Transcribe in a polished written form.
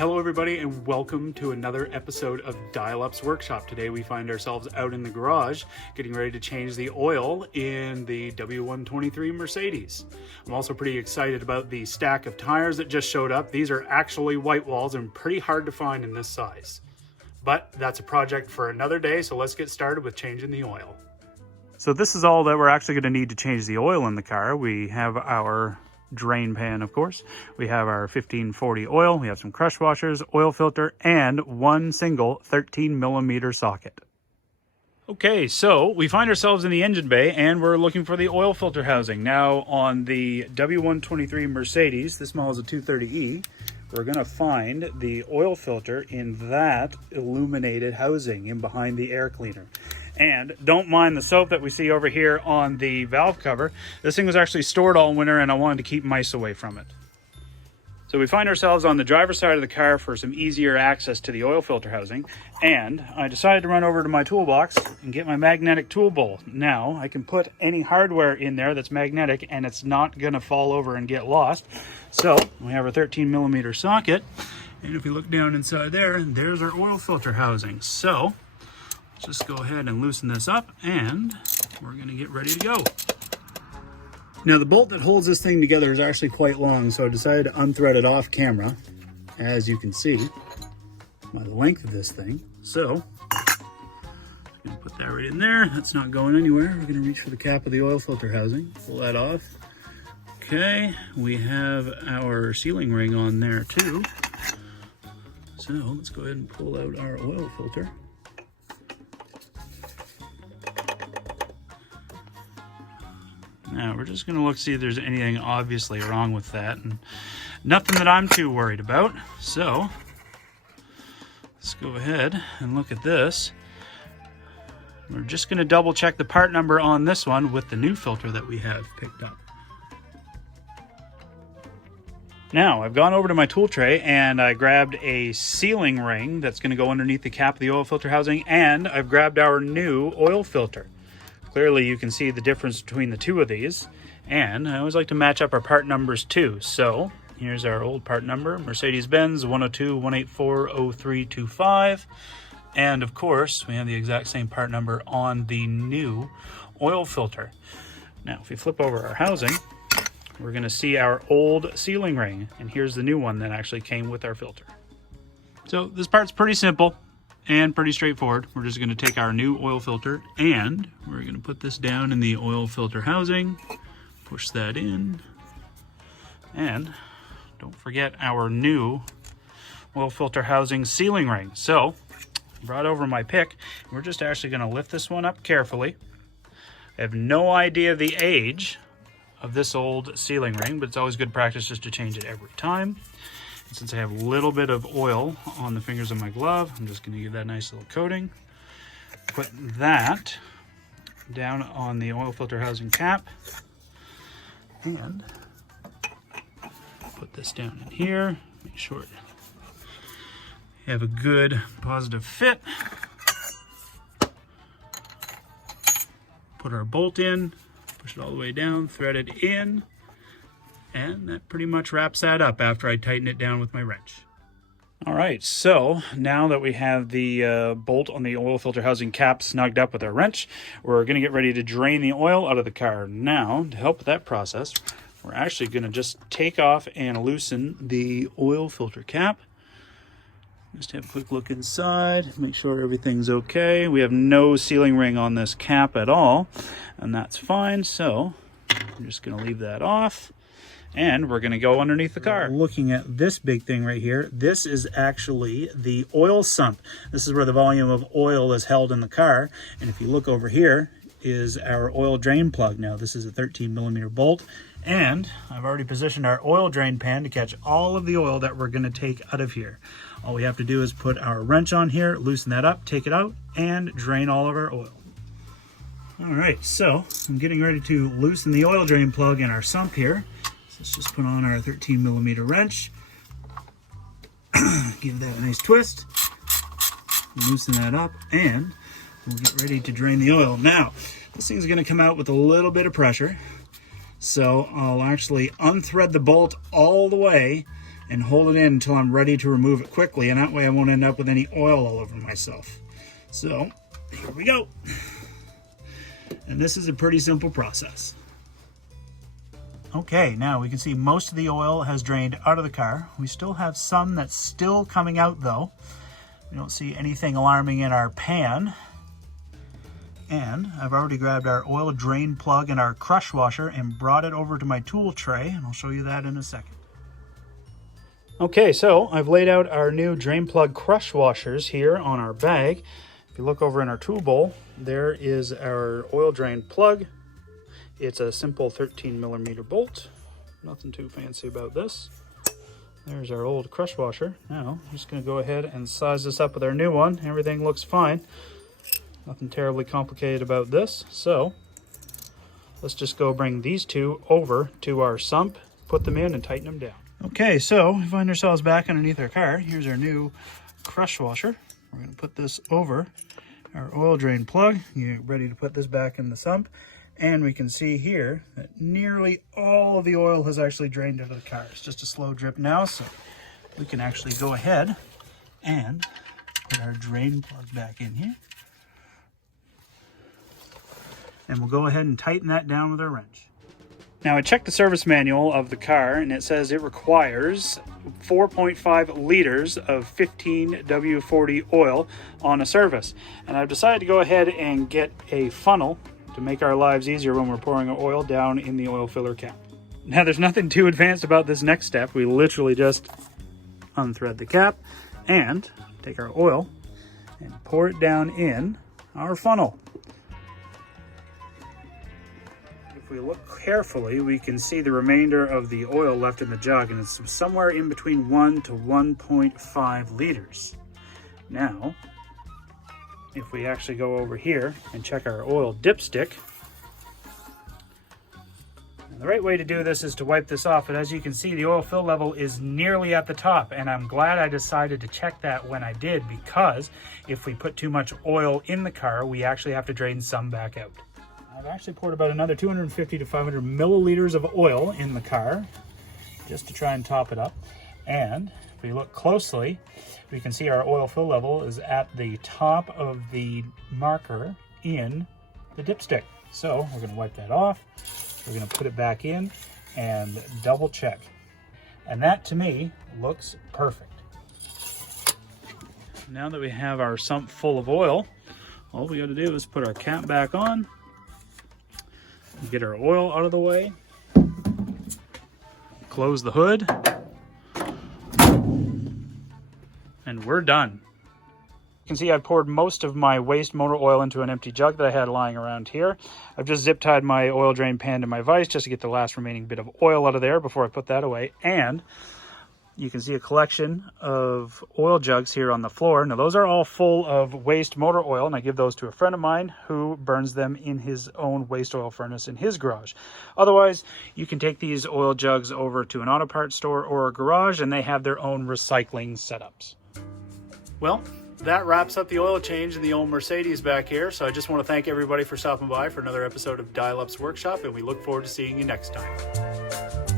Hello everybody and welcome to another episode of Dylup's Workshop. Today we find ourselves out in the garage getting ready to change the oil in the w123 Mercedes. I'm also pretty excited about the stack of tires that just showed up. These are actually white walls and pretty hard to find in this size. But that's a project for another day, so let's get started with changing the oil. So this is all that we're actually going to need to change the oil in the car. We have our drain pan, of course. We have our 1540 oil. We have some crush washers, oil filter, and one single 13mm socket. Okay, so we find ourselves in the engine bay and we're looking for the oil filter housing. Now on the W123 Mercedes, this model is a 230E, we're gonna find the oil filter in that illuminated housing in behind the air cleaner. And don't mind the soap that we see over here on the valve cover. This thing was actually stored all winter and I wanted to keep mice away from it. So we find ourselves on the driver's side of the car for some easier access to the oil filter housing. And I decided to run over to my toolbox and get my magnetic tool bowl. Now I can put any hardware in there that's magnetic and it's not gonna fall over and get lost. So we have our 13mm socket. And if we look down inside there, there's our oil filter housing. So just go ahead and loosen this up and we're gonna get ready to go. Now the bolt that holds this thing together is actually quite long, so I decided to unthread it off camera, as you can see by the length of this thing. So I'm gonna put that right in there. That's not going anywhere. We're gonna reach for the cap of the oil filter housing, pull that off. Okay, we have our sealing ring on there too. So let's go ahead and pull out our oil filter. Now we're just gonna look see if there's anything obviously wrong with that, and nothing that I'm too worried about. So let's go ahead and look at this. We're just gonna double check the part number on this one with the new filter that we have picked up. Now I've gone over to my tool tray and I grabbed a sealing ring that's gonna go underneath the cap of the oil filter housing, and I've grabbed our new oil filter. Clearly you can see the difference between the two of these, and I always like to match up our part numbers too. So here's our old part number, Mercedes Benz 102-184-0325, and of course we have the exact same part number on the new oil filter. Now if we flip over our housing, we're going to see our old sealing ring, and here's the new one that actually came with our filter. So this part's pretty simple and pretty straightforward. We're just going to take our new oil filter and we're going to put this down in the oil filter housing, push that in, and don't forget our new oil filter housing sealing ring. So I brought over my pick. We're just actually going to lift this one up carefully. I have no idea the age of this old sealing ring, but it's always good practice just to change it every time. Since I have a little bit of oil on the fingers of my glove, I'm just going to give that a nice little coating. Put that down on the oil filter housing cap. And put this down in here. Make sure you have a good positive fit. Put our bolt in, push it all the way down, thread it in. And that pretty much wraps that up after I tighten it down with my wrench. All right, so now that we have the bolt on the oil filter housing cap snugged up with our wrench, we're gonna get ready to drain the oil out of the car. Now, to help with that process, we're actually gonna just take off and loosen the oil filter cap. Just have a quick look inside, make sure everything's okay. We have no sealing ring on this cap at all, and that's fine, so I'm just gonna leave that off. And we're going to go underneath the car. Looking at this big thing right here, this is actually the oil sump. This is where the volume of oil is held in the car. And if you look over here is our oil drain plug. Now this is a 13mm bolt, and I've already positioned our oil drain pan to catch all of the oil that we're going to take out of here. All we have to do is put our wrench on here, loosen that up, take it out, and drain all of our oil. All right, so I'm getting ready to loosen the oil drain plug in our sump here. Let's just put on our 13mm wrench, give that a nice twist, loosen that up, and we'll get ready to drain the oil. Now, this thing's going to come out with a little bit of pressure, so I'll actually unthread the bolt all the way and hold it in until I'm ready to remove it quickly, and that way I won't end up with any oil all over myself. So here we go. And this is a pretty simple process. Okay, now we can see most of the oil has drained out of the car. We still have some that's still coming out though. We don't see anything alarming in our pan. And I've already grabbed our oil drain plug and our crush washer and brought it over to my tool tray, and I'll show you that in a second. Okay, so I've laid out our new drain plug crush washers here on our bag. If you look over in our tool bowl, there is our oil drain plug. It's a simple 13mm bolt. Nothing too fancy about this. There's our old crush washer. Now, I'm just going to go ahead and size this up with our new one. Everything looks fine. Nothing terribly complicated about this. So, let's just go bring these two over to our sump, put them in, and tighten them down. Okay, so we find ourselves back underneath our car. Here's our new crush washer. We're going to put this over our oil drain plug. You're ready to put this back in the sump. And we can see here that nearly all of the oil has actually drained out of the car. It's just a slow drip now, so we can actually go ahead and put our drain plug back in here. And we'll go ahead and tighten that down with our wrench. Now I checked the service manual of the car and it says it requires 4.5 liters of 15 W40 oil on a service. And I've decided to go ahead and get a funnel to make our lives easier when we're pouring our oil down in the oil filler cap. Now there's nothing too advanced about this next step. We literally just unthread the cap and take our oil and pour it down in our funnel. If we look carefully, we can see the remainder of the oil left in the jug, and it's somewhere in between 1 to 1.5 liters. Now, if we actually go over here and check our oil dipstick, the right way to do this is to wipe this off, but as you can see, the oil fill level is nearly at the top, and I'm glad I decided to check that when I did, because if we put too much oil in the car, we actually have to drain some back out. I've actually poured about another 250 to 500 milliliters of oil in the car just to try and top it up. And if we look closely, we can see our oil fill level is at the top of the marker in the dipstick. So we're going to wipe that off. We're going to put it back in and double check. And that to me looks perfect. Now that we have our sump full of oil, all we got to do is put our cap back on, get our oil out of the way, close the hood, and we're done. You can see I've poured most of my waste motor oil into an empty jug that I had lying around here. I've just zip tied my oil drain pan to my vise just to get the last remaining bit of oil out of there before I put that away. And you can see a collection of oil jugs here on the floor. Now those are all full of waste motor oil, and I give those to a friend of mine who burns them in his own waste oil furnace in his garage. Otherwise, you can take these oil jugs over to an auto parts store or a garage, and they have their own recycling setups. Well, that wraps up the oil change in the old Mercedes back here. So I just want to thank everybody for stopping by for another episode of Dylup's Workshop, and we look forward to seeing you next time.